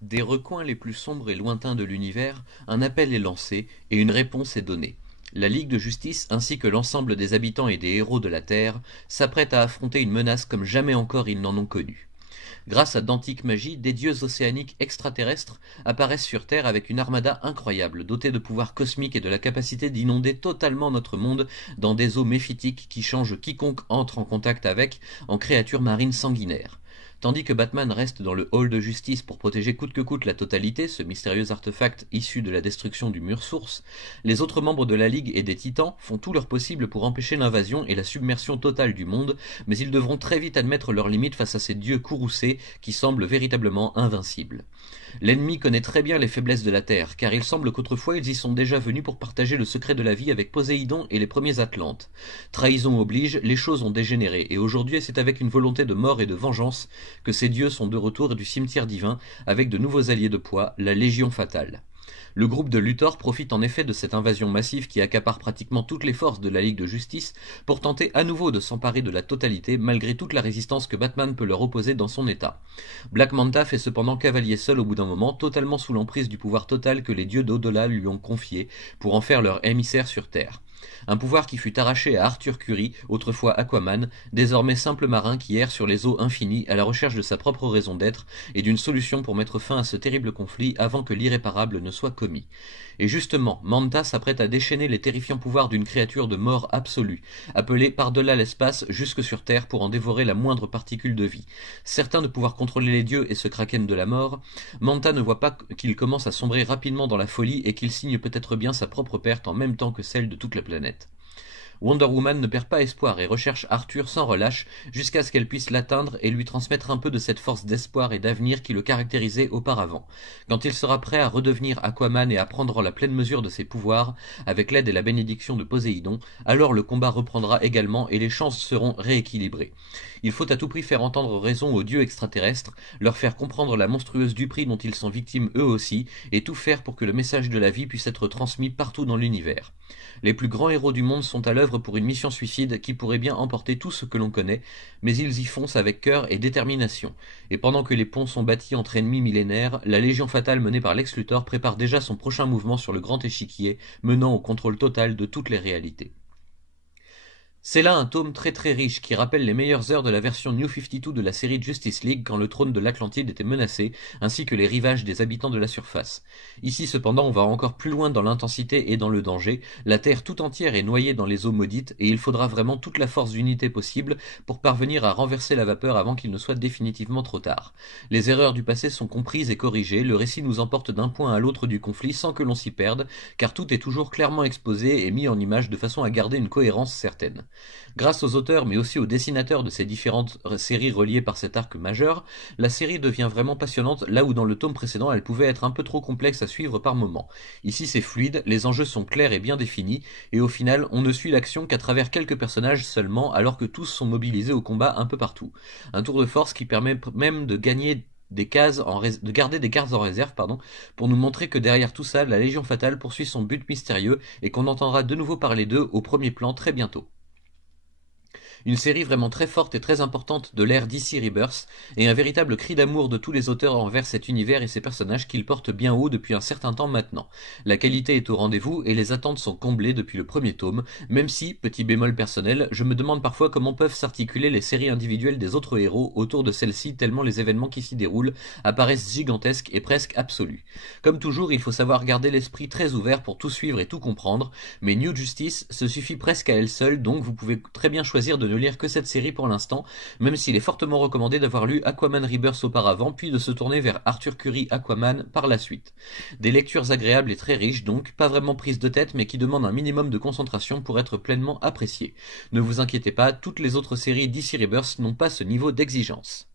Des recoins les plus sombres et lointains de l'univers, un appel est lancé et une réponse est donnée. La Ligue de Justice, ainsi que l'ensemble des habitants et des héros de la Terre, s'apprêtent à affronter une menace comme jamais encore ils n'en ont connue. Grâce à d'antiques magies, des dieux océaniques extraterrestres apparaissent sur Terre avec une armada incroyable, dotée de pouvoirs cosmiques et de la capacité d'inonder totalement notre monde dans des eaux méphitiques qui changent quiconque entre en contact avec en créatures marines sanguinaires. Tandis que Batman reste dans le hall de justice pour protéger coûte que coûte la totalité, ce mystérieux artefact issu de la destruction du mur source, les autres membres de la Ligue et des Titans font tout leur possible pour empêcher l'invasion et la submersion totale du monde, mais ils devront très vite admettre leurs limites face à ces dieux courroucés qui semblent véritablement invincibles. L'ennemi connaît très bien les faiblesses de la Terre, car il semble qu'autrefois ils y sont déjà venus pour partager le secret de la vie avec Poséidon et les premiers Atlantes. Trahison oblige, les choses ont dégénéré, et aujourd'hui c'est avec une volonté de mort et de vengeance que ces dieux sont de retour du cimetière divin avec de nouveaux alliés de poids, la Légion fatale. Le groupe de Luthor profite en effet de cette invasion massive qui accapare pratiquement toutes les forces de la Ligue de Justice pour tenter à nouveau de s'emparer de la totalité malgré toute la résistance que Batman peut leur opposer dans son état. Black Manta fait cependant cavalier seul au bout d'un moment, totalement sous l'emprise du pouvoir total que les dieux d'au-delà lui ont confié pour en faire leur émissaire sur Terre. Un pouvoir qui fut arraché à Arthur Curry, autrefois Aquaman, désormais simple marin qui erre sur les eaux infinies à la recherche de sa propre raison d'être et d'une solution pour mettre fin à ce terrible conflit avant que l'irréparable ne soit commis. Et justement, Manta s'apprête à déchaîner les terrifiants pouvoirs d'une créature de mort absolue, appelée par-delà l'espace jusque sur Terre pour en dévorer la moindre particule de vie. Certain de pouvoir contrôler les dieux et ce kraken de la mort, Manta ne voit pas qu'il commence à sombrer rapidement dans la folie et qu'il signe peut-être bien sa propre perte en même temps que celle de toute la planète. Wonder Woman ne perd pas espoir et recherche Arthur sans relâche jusqu'à ce qu'elle puisse l'atteindre et lui transmettre un peu de cette force d'espoir et d'avenir qui le caractérisait auparavant. Quand il sera prêt à redevenir Aquaman et à prendre la pleine mesure de ses pouvoirs, avec l'aide et la bénédiction de Poséidon, alors le combat reprendra également et les chances seront rééquilibrées. Il faut à tout prix faire entendre raison aux dieux extraterrestres, leur faire comprendre la monstrueuse duperie dont ils sont victimes eux aussi, et tout faire pour que le message de la vie puisse être transmis partout dans l'univers. Les plus grands héros du monde sont à l'œuvre pour une mission suicide qui pourrait bien emporter tout ce que l'on connaît, mais ils y foncent avec cœur et détermination. Et pendant que les ponts sont bâtis entre ennemis millénaires, la Légion fatale menée par Lex Luthor prépare déjà son prochain mouvement sur le grand échiquier, menant au contrôle total de toutes les réalités. C'est là un tome très très riche qui rappelle les meilleures heures de la version New 52 de la série Justice League quand le trône de l'Atlantide était menacé, ainsi que les rivages des habitants de la surface. Ici cependant on va encore plus loin dans l'intensité et dans le danger, la Terre tout entière est noyée dans les eaux maudites et il faudra vraiment toute la force d'unité possible pour parvenir à renverser la vapeur avant qu'il ne soit définitivement trop tard. Les erreurs du passé sont comprises et corrigées, le récit nous emporte d'un point à l'autre du conflit sans que l'on s'y perde, car tout est toujours clairement exposé et mis en image de façon à garder une cohérence certaine. Grâce aux auteurs mais aussi aux dessinateurs de ces différentes séries reliées par cet arc majeur, la série devient vraiment passionnante là où dans le tome précédent elle pouvait être un peu trop complexe à suivre par moments. Ici c'est fluide, les enjeux sont clairs et bien définis, et au final on ne suit l'action qu'à travers quelques personnages seulement alors que tous sont mobilisés au combat un peu partout. Un tour de force qui permet même de gagner de garder des cartes en réserve, pour nous montrer que derrière tout ça, la Légion fatale poursuit son but mystérieux et qu'on entendra de nouveau parler d'eux au premier plan très bientôt. Une série vraiment très forte et très importante de l'ère DC Rebirth, et un véritable cri d'amour de tous les auteurs envers cet univers et ses personnages qu'ils portent bien haut depuis un certain temps maintenant. La qualité est au rendez-vous et les attentes sont comblées depuis le premier tome, même si, petit bémol personnel, je me demande parfois comment peuvent s'articuler les séries individuelles des autres héros autour de celles-ci tellement les événements qui s'y déroulent apparaissent gigantesques et presque absolus. Comme toujours, il faut savoir garder l'esprit très ouvert pour tout suivre et tout comprendre, mais New Justice se suffit presque à elle seule, donc vous pouvez très bien choisir de ne lire que cette série pour l'instant, même s'il est fortement recommandé d'avoir lu Aquaman Rebirth auparavant, puis de se tourner vers Arthur Curry Aquaman par la suite. Des lectures agréables et très riches donc, pas vraiment prises de tête mais qui demandent un minimum de concentration pour être pleinement appréciées. Ne vous inquiétez pas, toutes les autres séries DC Rebirth n'ont pas ce niveau d'exigence.